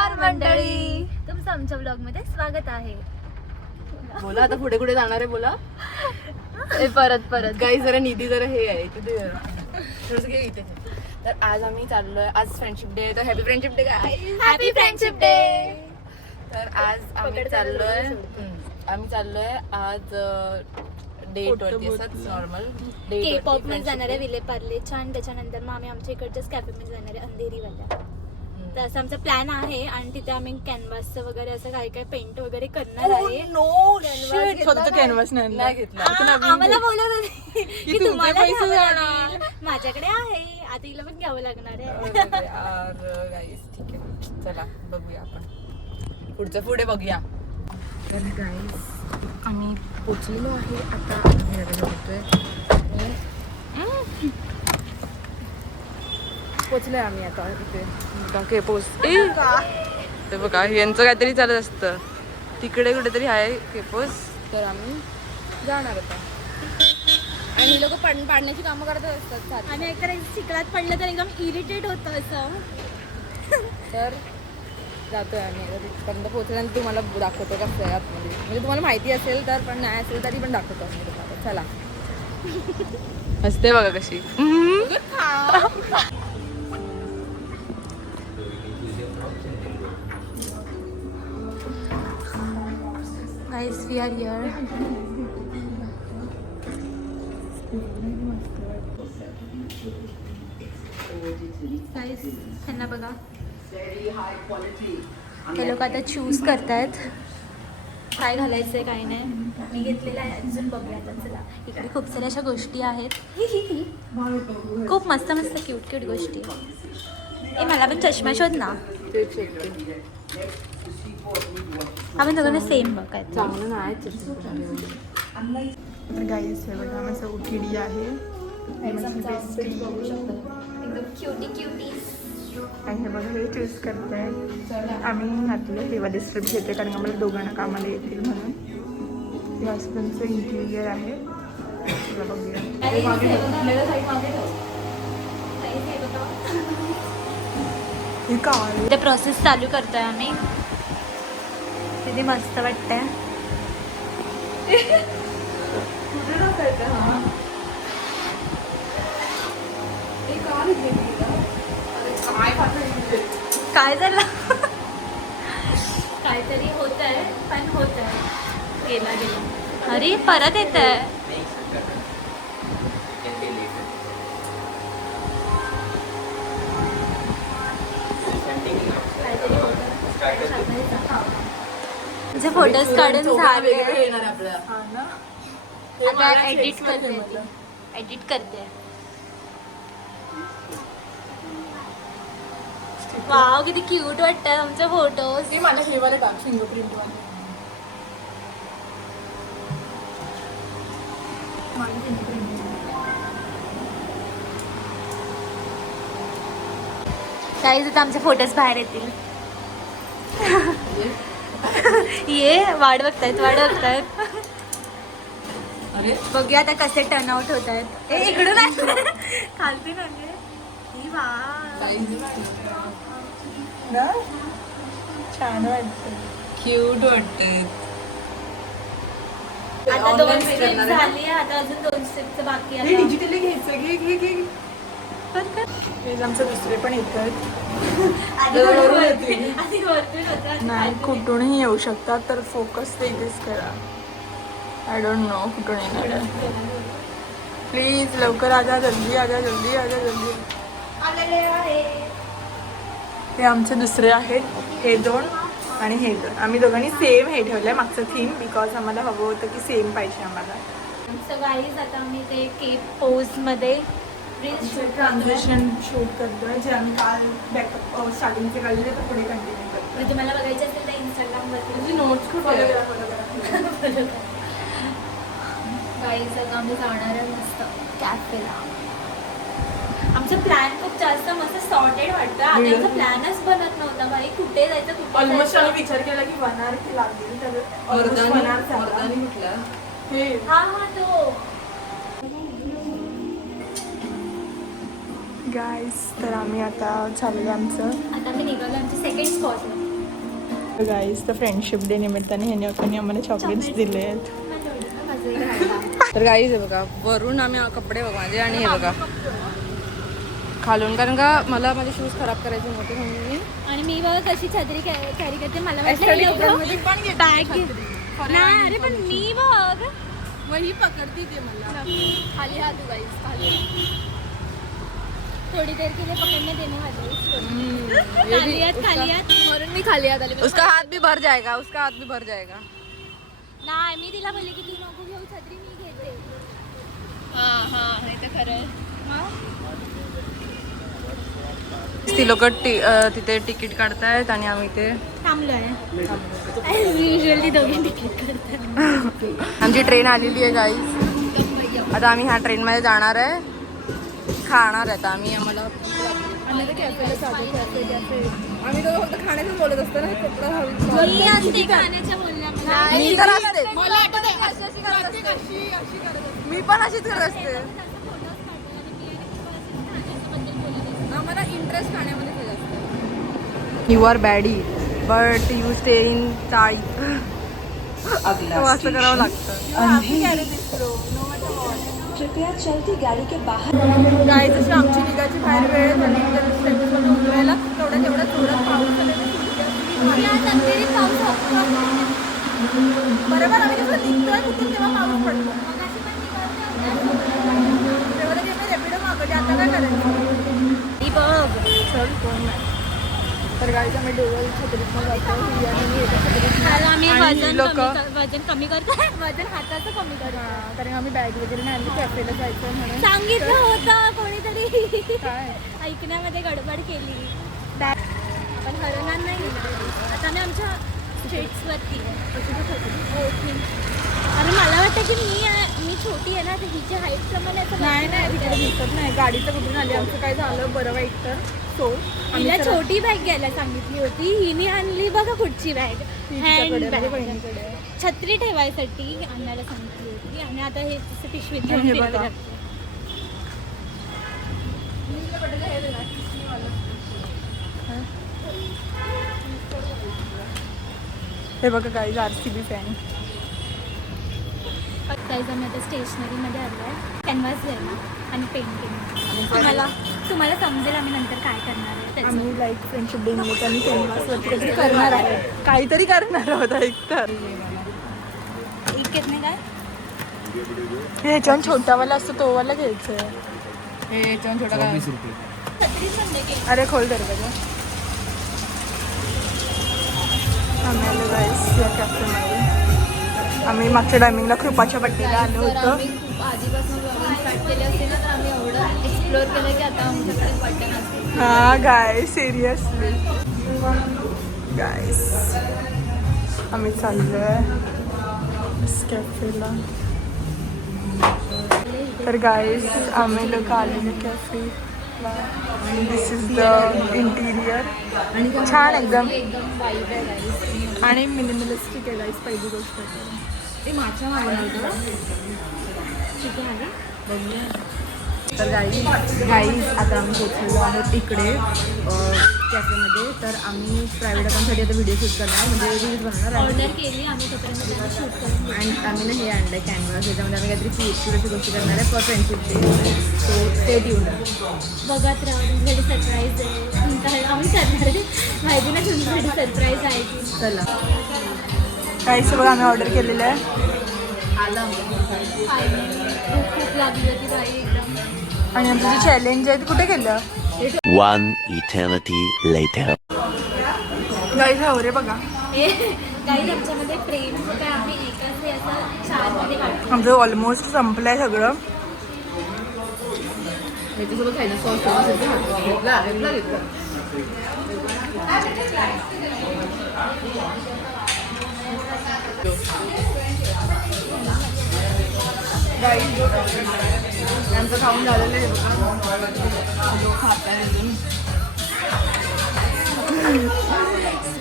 नमस्कार मंडळी, तुमचं आमच्या ब्लॉग मध्ये स्वागत आहे. बोला आता पुढे कुठे जाणार आहे बोला. परत गाईस जरा निधी जरा हे आहे तिथे थोडंसं घे इथे. तर आज आम्ही चाललोय, आज फ्रेंडशिप डे आहे, तर happy friendship day guys. Happy friendship day. तर आज आम्ही चाललोय आज डेट वरती असंच नॉर्मल डेट के पॉप मध्ये जाणार आहे विले पार्ले छान. त्याच्यानंतर मग आम्ही आमच्या इकडच्याच कॅफे मध्ये जाणार आहे अंधेरीवाल्या. तर असं आमचा प्लॅन आहे आणि तिथे आम्ही कॅनव्हासचं वगैरे असं काही काही पेंट वगैरे करणार आहे. फक्त कॅनव्हास नाही घेतला. आम्हाला बोलत होते की तुमचे तुम्हाला पैसे घ्यावं जाणार. लागेल. माझ्याकडे आहे, आता हिला पण घ्यावं लागणार आहे. यार गाईस ठीक आहे, चला बघूया आपण पुढे बघूया. तर गाईस आम्ही पोचलेलो आहे आता. आम्ही होतोय पोचलोय आम्ही आता इथे. केपोस ते बघा यांचं काहीतरी चालत असतं तिकडे कुठेतरी आहे केपोस. तर आम्ही जाणार आता आणि ही लोक पाडण्याची कामं करत असतात आणि एकतर चिखलात पडलं तर एकदम इरिटेट होतं असं. तर जातोय आम्ही आता तिथपर्यंत पोहोचल्यानंतर तुम्हाला दाखवतो कसं आहे आतमध्ये. म्हणजे तुम्हाला माहिती असेल तर, पण नाही असेल तरी पण दाखवतो आम्ही तुम्हाला. चला हसते बघा कशी. Guys, we are here. Guys, ह्यांना बघा. हे लोक आता चूज करतायत काय घालायचंय काय नाही. मी घेतलेलं आहे, अजून बघूया आता. चला इकडे खूप साऱ्या अशा गोष्टी आहेत. खूप मस्त मस्त क्यूट गोष्टी. ए मला पण चष्मा शोध ना. आम्ही दोघांना सेम बघाय चांगलं नाही. तर गाईस हे बघा माझं उकिडी आहे. एकदम क्युटी. आणि हे बघा हे चूज करताय. आम्ही घातलं हेवाले स्ट्रिप घेते कारण आम्हाला दोघांना कामाला येतील म्हणून. हे असं त्यांचं इंटिरियर आहे. चला बघूया. हे काय ते प्रोसेस चालू करतोय आम्ही. किती मस्त वाटतंय. काय झालं काहीतरी होत आहे पण होत आहे. गेला अरे परत येत आहे. तुझे फोटोज काढून झाले. आता एडिट करते. वाव किती क्यूट वाटतात आमचे फोटोज. हे मला हेवाले का फिंगरप्रिंट काही आता आमचे फोटोज बाहेर येतील. ये वाट बघतायत. अरे बघूया आता कसे टर्न आउट होत आहेत. इकडून खालती ना छान वाटतं. क्यूट वाटते. आता 2 स्टेप झाली. आता अजून 2 स्टेपचं बाकी हे आहे. डिजिटली घ्यायचं. घे हे आमचं दुसरे पण येतात. नाही कुठूनही येऊ शकतात. तर फोकस ते इथेच करा. आय डोंट नो कुठून येणार आहे. प्लीज लवकर आजा. जल्दी. हे आमचे दुसरे आहेत. हे 2 आणि हे 2. आम्ही दोघांनी सेम हे ठेवलंय मागचं थीम. बिकॉज आम्हाला हवं होतं की सेम पाहिजे आम्हाला. सो गाईज आता आम्ही ते केप पोज मध्ये ट्रान्झॅक्शन शूट करतोय जे आम्ही काल बॅकअप स्टार्टिंगचे काढले तर पुढे कंटिन्यू करतो. तुम्हाला बघायचं असेल तर इंस्टाग्रामवरती नोट्स खूप गाईज आता आम्ही जाणार आहे मस्त कॅफेला. आमचा प्लॅन खूप जास्त मस्त सॉर्टेड वाटतं. आधी आमचा प्लॅनच बनत नव्हता भाई. कुठे जायचं ऑलमोस्ट आम्ही विचार केला की 1 hour की लागेल. तर almost 1 hour झाला. हे हा तो गाईस तर आम्ही आता चाललो आमचं. आता मी निघालो आमचं सेकंड स्पॉट. गाईज तर फ्रेंडशिप डे निमित्ताने ह्याने लोकांनी आम्हाला चॉकलेट्स दिले आहेत. तर गाईज आहे बघा, वरून आम्ही कपडे बघा माझे आणि हे बघा खालून, कारण का मला माझे शूज खराब करायचे नव्हते म्हणून मी. आणि मी बघा कशी छत्री कॅरी करते. मला वाटलं हे लोकं बॅग नाही. अरे पण मी बघ वही पकडती ते मला. खाली हात गाईस, खाली थोड़ी देर के लिए पकड़ने देने वाले खाली हात म्हणून मी खाली हात आले. उसका हाथ भी भर जाएगा, उसका हाथ भी भर जाएगा. नाही मी तिला बोलले की तू नको घेऊ छत्री, मी घेते. हा नाही तर खरं. ती लोक तिथे तिकीट काढतायत आणि आम्ही इथे थांबलोय. युजली दोघे तिकीट करतात. आमची ट्रेन आलेली आहे गाईज. आता आम्ही ह्या ट्रेनमध्ये जाणार आहे, खाणार आहे. आम्ही आम्हाला आम्ही दोघं फक्त खाण्याचं बोलत असतो ना. मी आणते खाण्याच्या बोलल्या मला. मी तर असते, मी पण अशीच करत असते. मला इंटरेस्ट खाण्यामध्ये असतो. You are buddy but you stay in type. असं करावं लागतं. गाय जशी आमची निघायची बाहेर वेळ झाली उतरायला तेवढा जोरात पाऊस बरोबर आम्ही जसं निघतोय कुठून तेव्हा पाऊस पडतो. तेव्हा मी रॅपिडो मागवली. आता काय करायचं. चल कोण नाही. तर गाईच आम्ही डोळ्याला छत्रीतनं जातो. आम्ही वजन कमी करतो. वजन हाताचं कमी करतो. कारण आम्ही बॅग वगैरे नाही आणली, कॅफेला जायचं म्हणून सांगितलं होतं कोणीतरी. काय ऐकण्यामध्ये गडबड केली. आपण हरवणार नाही. आता मी आमच्या स्ट्रीट्सवरती अरे मला वाटतं की मी छोटी आहे ना, तर हिची हाईट प्रमाणे नाही तिकडे दिसत नाही. गाडीचं कुठून आली, आमचं काय झालं बरं वाईट तर सो हिला छोटी बॅग घ्यायला सांगितली होती. हिने आणली बघा पुढची बॅग, हँड बॅग. छत्री ठेवायसाठी आणायला सांगितली होती. आणि आता हे पिशवीत घेऊन फिरायला लागतं. हे बघा गाईज RCB फॅन. गाईज आम्ही आता स्टेशनरीमध्ये आलो आहे कॅनव्हास घ्यायला आणि पेंटिंग. तुम्हाला समजेल आम्ही नंतर काय करणार आहे त्याचं. आम्ही लाईक फ्रेंडशिप डे निमित्त आम्ही कॅनव्हासवरती काहीतरी करणार आहे. काहीतरी करणार आहोत. एक तर एक येत नाही काय ह्याच्यावर छोटावाला असतो तो वाला घ्यायचं आहे. हे छोटा काय छत्री समजे की अरे खोल दरवाजा. आम्ही आलो गाईस या कॅफेमध्ये. आम्ही मागच्या टायमिंगला कृपाच्या बड्डेला आलो होतो. आम्ही खूप आधीपासून ब्लॉगिंग स्टार्ट केले असते ना, तर आम्ही एवढं एक्सप्लोअर केलं की आता आमच्याकडे बटन असते. हा गाईस सिरियसली गाईस आम्ही चाललोय कॅफेला. तर गाईस आम्ही लोक आलेले कॅफेला. दिस इज द इंटिरियर. छान एकदम वाईब आहे गाईस. आणि मिनिमलिस्टिक आहे गाईस. पहिली गोष्ट ते मागच्या मागवलं होतं. किती आहे तर गाईज आता आम्ही पोचलेलो आहोत इकडे कॅफेमध्ये. तर आम्ही प्रायव्हेट अकाउंटसाठी आता व्हिडिओ शूट करणार, म्हणजे रील्स बनवणार आहे. ऑर्डर केली आम्ही तोपर्यंत शूट करून. आणि आम्ही ना हे आणलं आहे कॅनव्हास. त्याच्यामध्ये आम्ही काहीतरी क्रिएटिव्ह गोष्टी करणार आहे for friendship day. So stay tuned. बघत राहा, तुमच्यासाठी सरप्राईज आहे. आम्ही करणार आहे माहिती ना, तुमच्यासाठी सरप्राईज आहे की. चला गाईस बघा आम्ही ऑर्डर केलेलं आहे. आलं खूप लागली होती बाई एकदम. आणि आमचं जे चॅलेंज आहे ते कुठे केलं. One eternity later. गाईस हवरे बघा. काही आमच्यामध्ये प्रेम होतं. आम्ही एकाच हे असं 4 मध्ये वाटतो. आमचं ऑलमोस्ट संपलंय सगळं. त्याच्यासोबत खायचं सॉस घेतला. आमचं खाऊन झालेलं आहे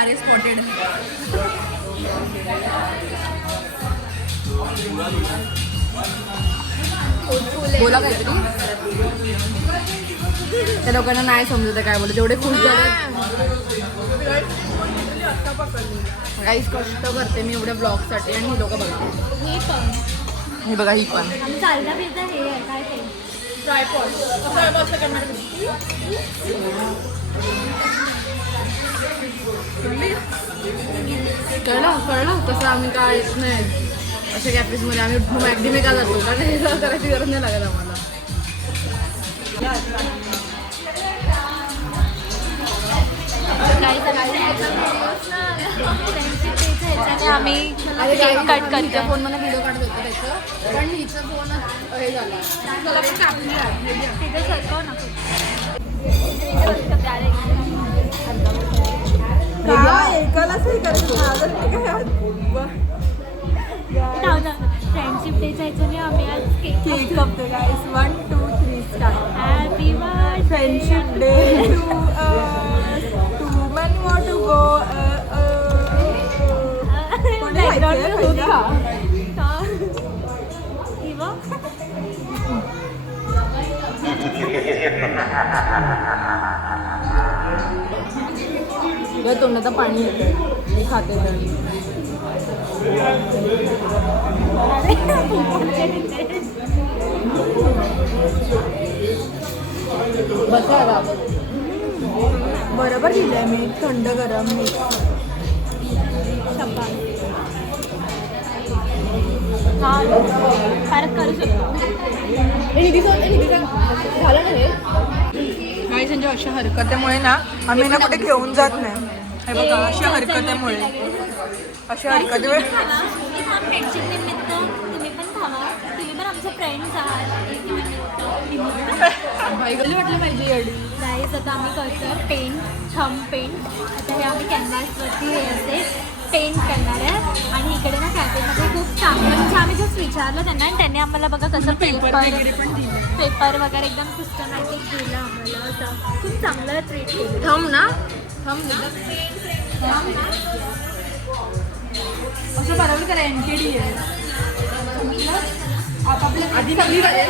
अरे स्पॉटेड. बोला काहीतरी. त्या लोकांना नाही समजत काय बोलत. जेवढे खुश झाले काहीच कष्ट करते मी एवढ्या ब्लॉगसाठी आणि ही लोक बघते. हे पण हे बघा ही पण आम्ही चालता फिरता हे आहे काय ते कळलं तसं आम्ही काय येत नाही अशा कॅफेजमध्ये. आम्ही मॅगडी का जातो कारण हे सगळं करायची गरज नाही लागत आम्हाला. आम्ही केक कट करतो. फोन मला व्हिडिओ काढत होता त्याचं पण हिचा फोन हे झाला त्याला पण कापली आहे. तिथे सरकव ना फ्रेंडशिप डेच्या ह्याच्याने आम्ही आज केक कापतो guys. 1 2 3 start. Happy birthday friendship day to man want to go. या तोंडाचं पाणी येतं मी खाते तर. बसा का बरोबर दिलंय मी. थंड गरम मिक्स. फारच करू शकतो. झालं ना हे. काही त्यांच्या अशा हरकतीमुळे ना आम्ही ना कुठे घेऊन जात नाही. हे बघा अशा हरकतीमुळे अशा हरकतीमुळे फ्रेंडशिप निमित्त तुम्ही पण खावा. तुम्ही पण आमचे फ्रेंड्स आहात. बाई गली वाटलं पाहिजे एवढी. गाईज आता आम्ही करतो पेंट. Thumb paint. आता हे आम्ही कॅनव्हासवरती हे असे पेंट करणार आहे. आणि इकडे ना कॅफेमध्ये खूप चांगलं म्हणजे आम्ही जस्ट विचारलं त्यांना आणि त्यांनी आम्हाला बघा कसं पेपर वगैरे एकदम सिस्टमॅटिक दिलं आम्हाला. असं खूप चांगलं ट्रीट केलं. थंब ना थंब असं बरोबर करा. NKD आहे आपापल्या आधी सगळीकडे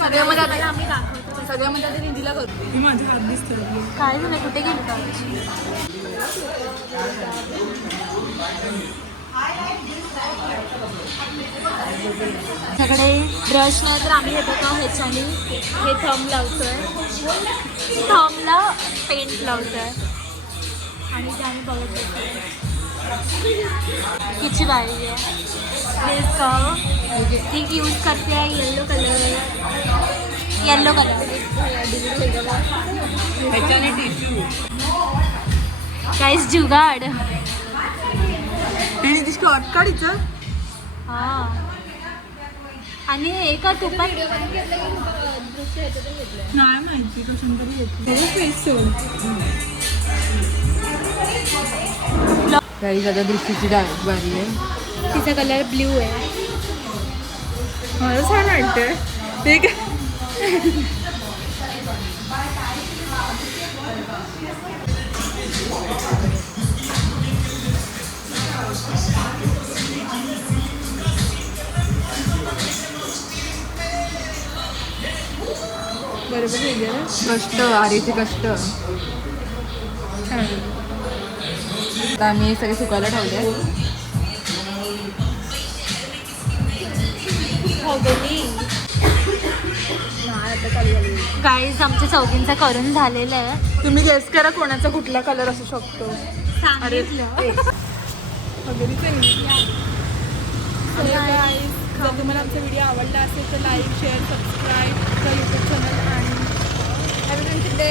सगळ्यामध्ये आता आम्ही दाखवतो सगळ्यामध्ये आधी निधीला करतो. माझ्या हात दिसतो. काय झालं कुठे गेलो का सगळे ब्रश नाही तर आम्ही येतो का ह्याच्याने हे थंब लावतोय. थंबला पेंट लावतोय आणि ते आम्ही बघत बसतो. किती भारी आहे. ती यूज करते आहे येल्लो कलर ह्याच्याने टिश्यू काहीच जुगाड. शॉर्ट काढीचं. हां आणि हे का तुपात नाही माहिती कशाने तरी येते. फेस सोड. काही ज्यादा दृष्टीची डायरेक्ट बारी आहे. तिचा कलर ब्ल्यू आहे. मला छान वाटतंय. ठीक आहे. बरोबर वेगळे ना. कष्ट आरेचे कष्ट. आता आम्ही हे सगळे सुकायला ठेवले. गाईज आमच्या चौघींचा करून झालेलं आहे. तुम्ही गेस करा कोणाचा कुठला कलर असू शकतो. सांगितलं जर तुम्हाला आमचा व्हिडिओ आवडला असेल तर like share subscribe YouTube channel आणि हॅपी फ्रेंडशिप डे.